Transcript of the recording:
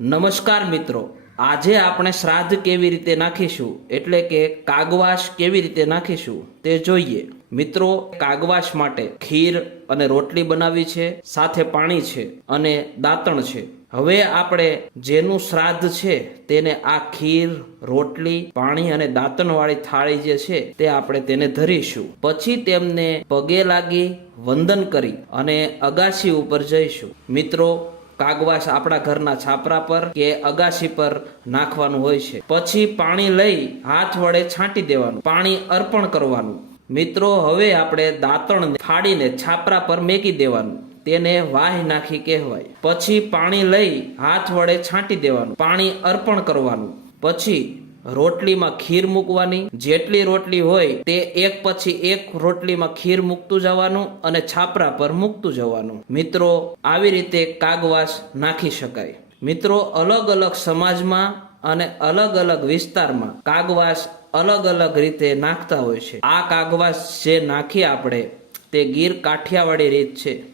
નમસ્કાર મિત્રો, આજે આપણે શ્રાદ્ધ કેવી રીતે નાખીશું? એટલે કે કાગવાશ કેવી રીતે નાખીશું તે જોઈએ. મિત્રો, કાગવાશ માટે ખીર અને રોટલી બનાવી છે, સાથે પાણી છે અને દાંતણ છે. હવે આપણે જેનું શ્રાદ્ધ છે તેને આ ખીર, રોટલી, પાણી અને દાંતણવાળી થાળી જે છે તે આપણે તેને ધરીશું. પછી તેમને પગે લાગી વંદન કરી અને અગાસી ઉપર જઈશું. મિત્રો કાગવાસ આપણા ઘરના છાપરા પર કે અગાશી પર નાખવાનું હોય છે. પછી પાણી લઈ હાથ વડે છાંટી દેવાનું, પાણી અર્પણ કરવાનું. મિત્રો, હવે આપણે દાંતણ ફાડીને છાપરા પર મેકી દેવાનું. તેને વાહ નાખી કહેવાય. પછી પાણી લઈ હાથ વડે છાંટી દેવાનું, પાણી અર્પણ કરવાનું. પછી રોટલીમાં ખીર મૂકવાની. જેટલી રોટલી હોય તે એક પછી એક રોટલીમાં ખીર મૂકતું જવાનું અને છાપરા પર મૂકતું જવાનું. મિત્રો, આવી રીતે કાગવાસ નાખી શકાય. મિત્રો, અલગ અલગ સમાજમાં અને અલગ અલગ વિસ્તારમાં કાગવાસ અલગ અલગ રીતે નાખતા હોય છે. આ કાગવાસ જે નાખીએ આપણે તે ગીર કાઠિયાવાડી રીત છે.